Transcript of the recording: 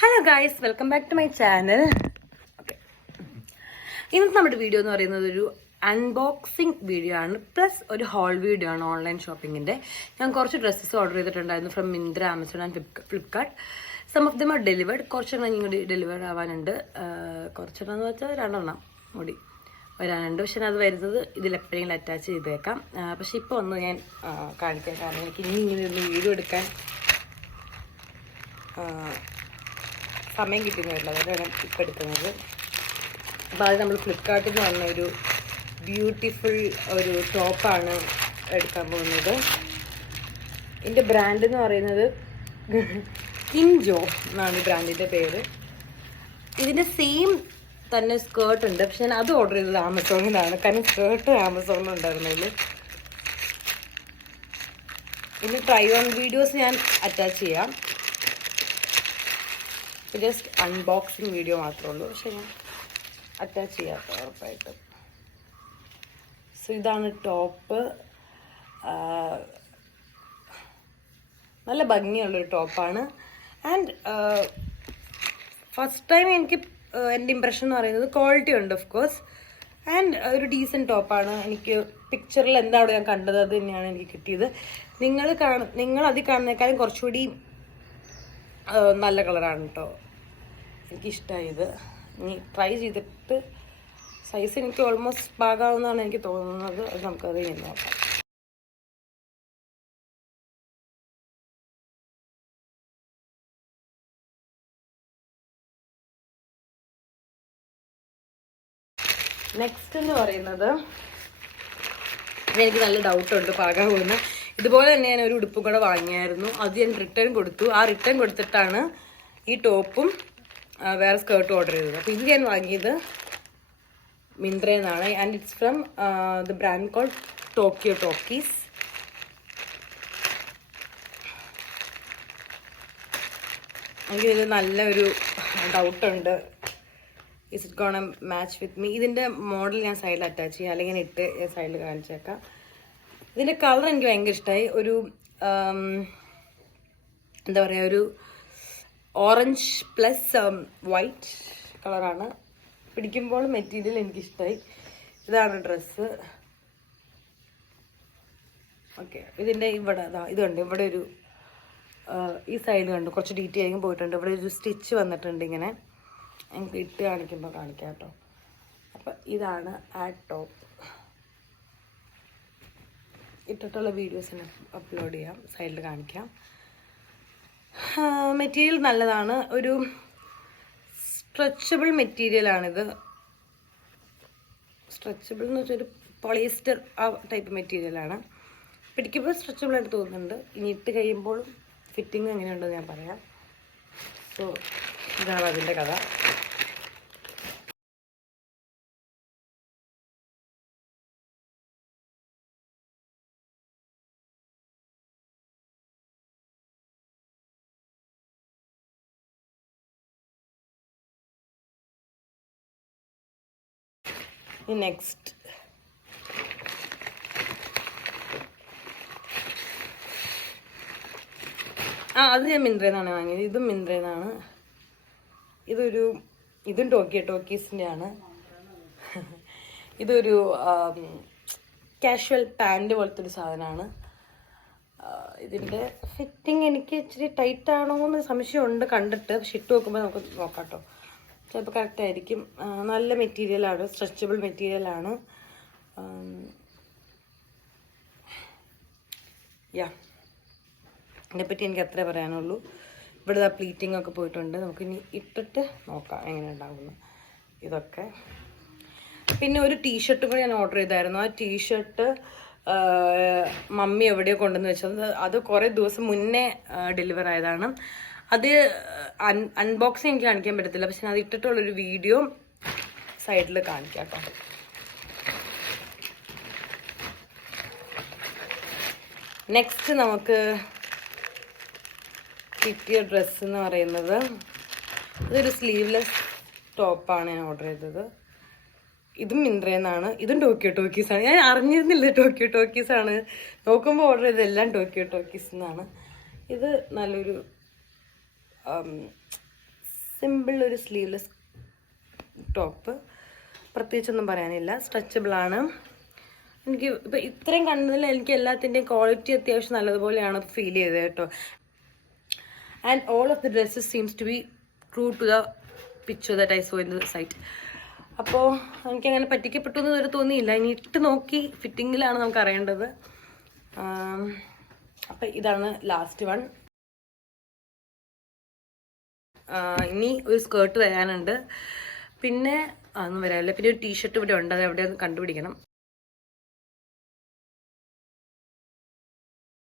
Hello guys, welcome back to my channel. Okay, ഇന്നത്തെ നമ്മുടെ video എന്ന് പറയുന്നത് ഒരു അൺബോക്സിങ് വീഡിയോ ആണ്, പ്ലസ് ഒരു ഹോൾ വീഡിയോ ആണ് ഓൺലൈൻ ഷോപ്പിങ്ങിൻ്റെ. ഞാൻ കുറച്ച് ഡ്രസ്സസ് ഓർഡർ ചെയ്തിട്ടുണ്ടായിരുന്നു from Myntra, Amazon and Flipkart. Some of them are delivered. കുറച്ചെണ്ണം ഇങ്ങോട്ട് ഡെലിവേർഡ് ആവാനുണ്ട്. കുറച്ചെണ്ണം എന്ന് വെച്ചാൽ 2 എണ്ണം കൂടി വരാനുണ്ട്. പക്ഷെ അത് വരുന്നത് ഇതിലെപ്പോഴെങ്കിലും അറ്റാച്ച് ചെയ്തേക്കാം. പക്ഷെ ഇപ്പോൾ ഒന്ന് ഞാൻ കാണിക്കാം, കാരണം എനിക്ക് ഇങ്ങനെ ഒരു വീഡിയോ എടുക്കാൻ സമയം കിട്ടുന്നില്ല, അതുകൊണ്ടാണ് ഇപ്പം എടുക്കുന്നത്. അപ്പോൾ അത് നമ്മൾ ഫ്ലിപ്കാർട്ടിൽ നിന്ന് വന്ന ഒരു ബ്യൂട്ടിഫുൾ ഒരു ടോപ്പാണ് എടുക്കാൻ പോകുന്നത്. ഇതിൻ്റെ ബ്രാൻഡ് എന്ന് പറയുന്നത് കിൻജോ എന്നാണ് ഈ ബ്രാൻഡിൻ്റെ പേര്. ഇതിൻ്റെ സെയിം തന്നെ സ്കേർട്ട് ഉണ്ട്, പക്ഷെ ഞാൻ അത് ഓർഡർ ചെയ്തത് ആമസോണിലാണ്, കാരണം സ്കേർട്ട് ആമസോണിലുണ്ടായിരുന്നുള്ളൂ. ഇനി ട്രൈ ഓൺ വീഡിയോസ് ഞാൻ അറ്റാച്ച് ചെയ്യാം. ജസ്റ്റ് അൺബോക്സിങ് വീഡിയോ മാത്രമേ ഉള്ളൂ, പക്ഷെ ഞാൻ അറ്റാച്ച് ചെയ്യാത്ത ഉറപ്പായിട്ടും. സോ ഇതാണ് ടോപ്പ്. നല്ല ഭംഗിയുള്ളൊരു ടോപ്പാണ്. ആൻഡ് ഫസ്റ്റ് ടൈം എനിക്ക് എൻ്റെ ഇമ്പ്രഷൻ എന്ന് പറയുന്നത് ക്വാളിറ്റി ഉണ്ട് ഓഫ് കോഴ്സ്. ആൻഡ് ഒരു ഡീസൻറ്റ് ടോപ്പാണ്. എനിക്ക് പിക്ചറിൽ എന്താണ് ഞാൻ കണ്ടത് അത് തന്നെയാണ് എനിക്ക് കിട്ടിയത്. നിങ്ങൾ അതിൽ കാണുന്നേക്കാളും കുറച്ചുകൂടി നല്ല കളറാണ് കേട്ടോ. എനിക്കിഷ്ടമായത്. ഇനി ട്രൈ ചെയ്തിട്ട് സൈസ് എനിക്ക് ഓൾമോസ്റ്റ് പാകാവുന്നതാണ് എനിക്ക് തോന്നുന്നത്. അത് നമുക്കത് ഇനി നോക്കാം. നെക്സ്റ്റ് എന്ന് പറയുന്നത്, എനിക്ക് നല്ല ഡൗട്ടുണ്ട് പാകാവുമെന്ന്. ഇതുപോലെ തന്നെ ഞാൻ ഒരു ഉടുപ്പും കൂടെ വാങ്ങിയായിരുന്നു. അത് ഞാൻ റിട്ടേൺ കൊടുത്തു. ആ റിട്ടേൺ കൊടുത്തിട്ടാണ് ഈ ടോപ്പും വേറെ സ്കേർട്ടും ഓർഡർ ചെയ്തത്. അപ്പോൾ ഇത് ഞാൻ വാങ്ങിയത് മിന്ത്രയിൽ നിന്നാണ്. And it's from the brand called Tokyo Talkies. എനിക്കിതിൽ നല്ലൊരു ഡൗട്ടുണ്ട്, is it gonna match with me. ഇതിൻ്റെ മോഡൽ ഞാൻ സൈഡിൽ അറ്റാച്ച് ചെയ്യാം, അല്ലെങ്കിൽ ഇട്ട് സൈഡിൽ കാണിച്ചേക്കാം. ഇതിൻ്റെ കളർ എനിക്ക് ഭയങ്കര ഇഷ്ടമായി. ഒരു എന്താ പറയുക, ഒരു ഓറഞ്ച് പ്ലസ് വൈറ്റ് കളറാണ്. പിടിക്കുമ്പോൾ മെറ്റീരിയൽ എനിക്കിഷ്ടമായി. ഇതാണ് ഡ്രസ്സ്. ഓക്കെ, ഇതിൻ്റെ ഇവിടെ ഇതുണ്ട്. ഇവിടെ ഒരു ഈ സൈഡ് കണ്ടു, കുറച്ച് ഡീറ്റെയിലിംഗ് പോയിട്ടുണ്ട്. ഇവിടെ ഒരു സ്റ്റിച്ച് വന്നിട്ടുണ്ട്. ഇങ്ങനെ എനിക്ക് ഇട്ട് കാണിക്കുമ്പോൾ കാണിക്കാം കേട്ടോ. അപ്പം ഇതാണ് ആ ടോപ്പ്. ഇട്ടിട്ടുള്ള വീഡിയോസിന് അപ്ലോഡ് ചെയ്യാം, സൈഡിൽ കാണിക്കാം. മെറ്റീരിയൽ നല്ലതാണ്. ഒരു സ്ട്രെച്ചബിൾ മെറ്റീരിയലാണിത്. സ്ട്രെച്ചബിൾ എന്ന് വെച്ചാൽ ഒരു പോളിയസ്റ്റർ ആ ടൈപ്പ് മെറ്റീരിയലാണ്. പിടിക്കുമ്പോൾ സ്ട്രെച്ചബിൾ ആയിട്ട് തോന്നുന്നുണ്ട്. ഇനി ഇട്ട് കഴിയുമ്പോഴും ഫിറ്റിങ് എങ്ങനെയുണ്ടെന്ന് ഞാൻ പറയാം. സോ ഇതാണ് അതിൻ്റെ കഥ. നെക്സ്റ്റ് അത് ഞാൻ മിന്ത്രയിൽ നിന്നാണ് വാങ്ങിയത്. ഇതും മിന്ത്രയിൽ നിന്നാണ്. ഇതും ടോക്കീസിൻ്റെ ആണ്. ഇതൊരു കാഷ്വൽ പാൻറ് പോലത്തെ ഒരു സാധനമാണ്. ഇതിൻ്റെ ഫിറ്റിങ് എനിക്ക് ഇച്ചിരി ടൈറ്റ് ആണോ എന്ന് സംശയമുണ്ട് കണ്ടിട്ട്. പക്ഷെ ഇട്ട് നോക്കുമ്പോൾ നമുക്ക് നോക്കാം കേട്ടോ. ചിലപ്പോൾ കറക്റ്റായിരിക്കും. നല്ല മെറ്റീരിയലാണ്, സ്ട്രെച്ചബിൾ മെറ്റീരിയലാണ്. ഇതിനെപ്പറ്റി എനിക്ക് അത്രേ പറയാനുള്ളൂ. ഇവിടെ പ്ലീറ്റിംഗ് ഒക്കെ പോയിട്ടുണ്ട്. നമുക്കിനി ഇട്ടിട്ട് നോക്കാം എങ്ങനെ ഉണ്ടാകുന്നു ഇതൊക്കെ. പിന്നെ ഒരു ടീഷർട്ടും കൂടി ഞാൻ ഓർഡർ ചെയ്തായിരുന്നു. ആ ടീഷർട്ട് മമ്മി എവിടെയോ കൊണ്ടുവന്ന് വെച്ചത്. അത് കുറേ ദിവസം മുന്നേ ഡെലിവർ ആയതാണ്. അത് അൺബോക്സിങ് എനിക്ക് കാണിക്കാൻ പറ്റത്തില്ല, പക്ഷെ അത് ഇട്ടിട്ടുള്ളൊരു വീഡിയോ സൈഡിൽ കാണിക്കാം കേട്ടോ. നെക്സ്റ്റ് നമുക്ക് കിട്ടിയ ഡ്രസ്സ് എന്ന് പറയുന്നത്, ഇതൊരു സ്ലീവ്ലെസ് ടോപ്പാണ് ഞാൻ ഓർഡർ ചെയ്തത്. ഇതും മിന്ത്രയിൽ നിന്നാണ്. ഇതും ടോക്കിയോ ടോക്കീസാണ്. ഞാൻ അറിഞ്ഞിരുന്നില്ല ടോക്കിയോ ടോക്കീസാണ്. നോക്കുമ്പോൾ ഓർഡർ ചെയ്തതെല്ലാം ടോക്കിയോ ടോക്കീസ് എന്നാണ്. ഇത് നല്ലൊരു സിമ്പിൾ ഒരു സ്ലീവ്ലെസ് ടോപ്പ്, പ്രത്യേകിച്ചൊന്നും പറയാനില്ല. സ്ട്രെച്ചബിളാണ്. എനിക്ക് ഇപ്പം ഇത്രയും കണ്ടതിൽ എനിക്ക് എല്ലാത്തിൻ്റെയും ക്വാളിറ്റി അത്യാവശ്യം നല്ലതുപോലെയാണ് ഫീൽ ചെയ്തത് കേട്ടോ. And all of the dresses seems to be true to the picture that I saw in the site. അപ്പോൾ എനിക്കങ്ങനെ പറ്റിക്കപ്പെട്ടു എന്ന് ഇതുവരെ തോന്നിയില്ല. ഇനി ഇട്ട് നോക്കി ഫിറ്റിങ്ങിലാണ് നമുക്ക് അറിയേണ്ടത്. അപ്പം ഇതാണ് ലാസ്റ്റ് വൺ. ഇനി ഒരു സ്കേർട്ട് വരാനുണ്ട്, പിന്നെ ഒന്നും വരാനില്ല. പിന്നെ ഒരു ടീഷർട്ട് ഇവിടെ ഉണ്ട്, അത് എവിടെ കണ്ടുപിടിക്കണം.